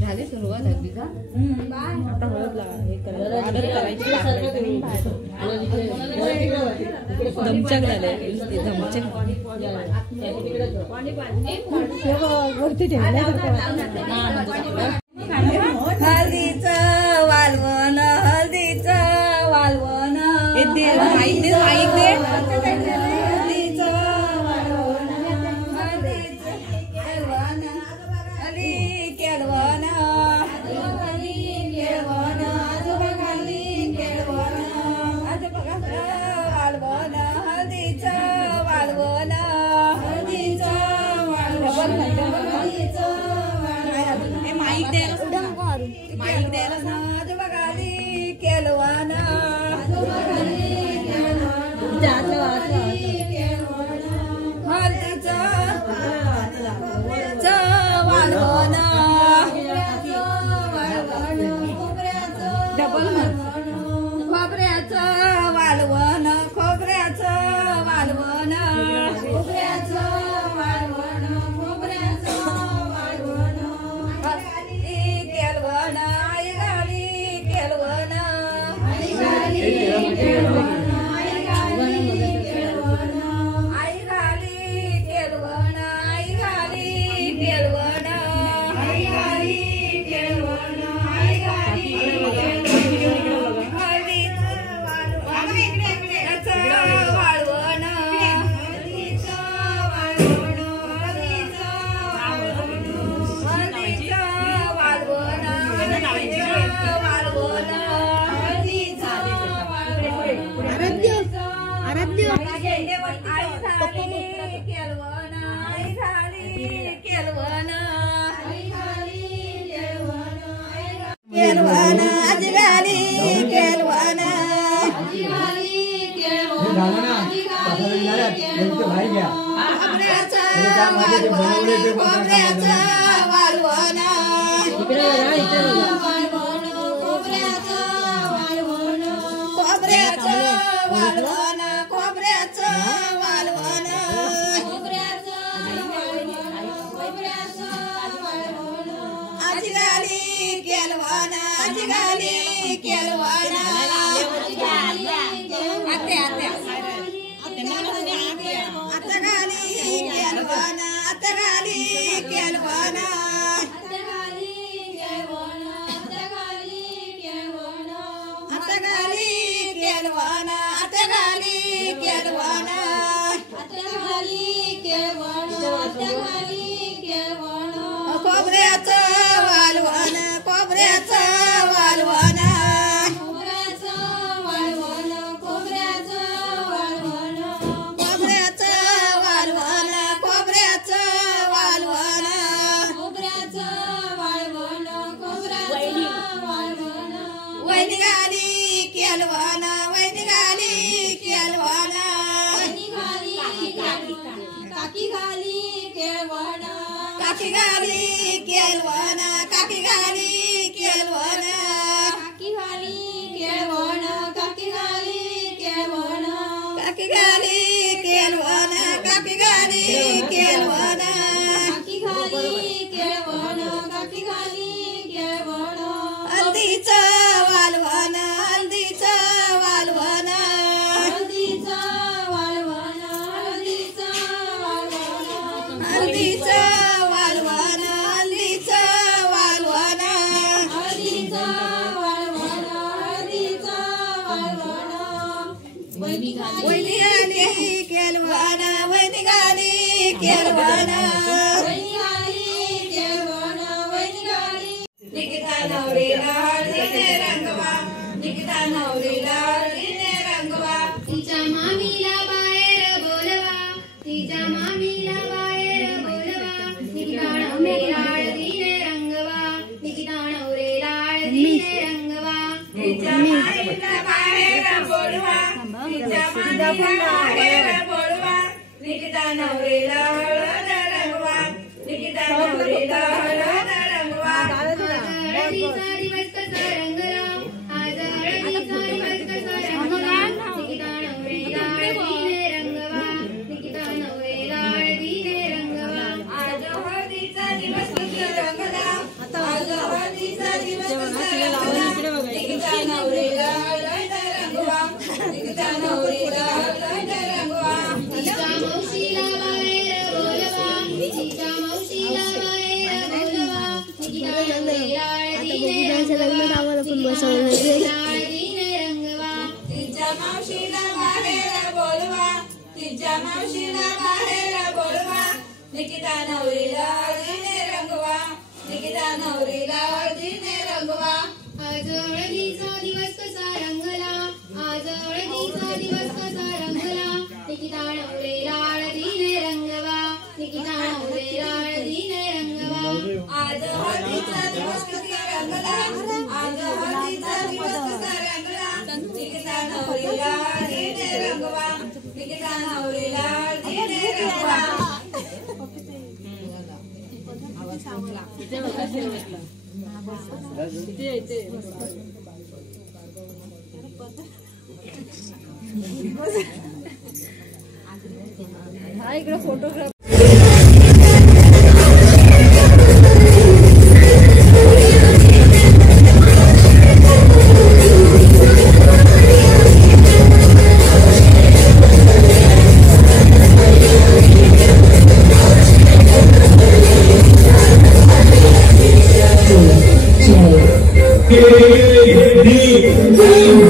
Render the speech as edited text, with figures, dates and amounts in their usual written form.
झाली सुरुवात अगदी का आता हळद हे करायची धमचक झाले धमचक वरती ठेवले हळदीचं वालवण हळदीचं वालवण तिच्या मावशीला बाहेर बोलवा, निकिता नवरीला हळदीने रंगवा, निकिता नवरीला हळदीने रंगवा. आज हळदीचा दिवस कसा रंगला, आज हळदीचा दिवस कसा रंगला, निकिता नवरीला हळदीने रंगवा, निकिता नवरीला हळदीने रंगवा. आज हळदीचा दिवस कसा रंगला, आज हळदीचा दिवस कसा रंगला, निकिता नवरीला हळदीने रंगवा, निकिता नवरीला हळदीने रंगवा. हा इकडे फोटोग्राफ D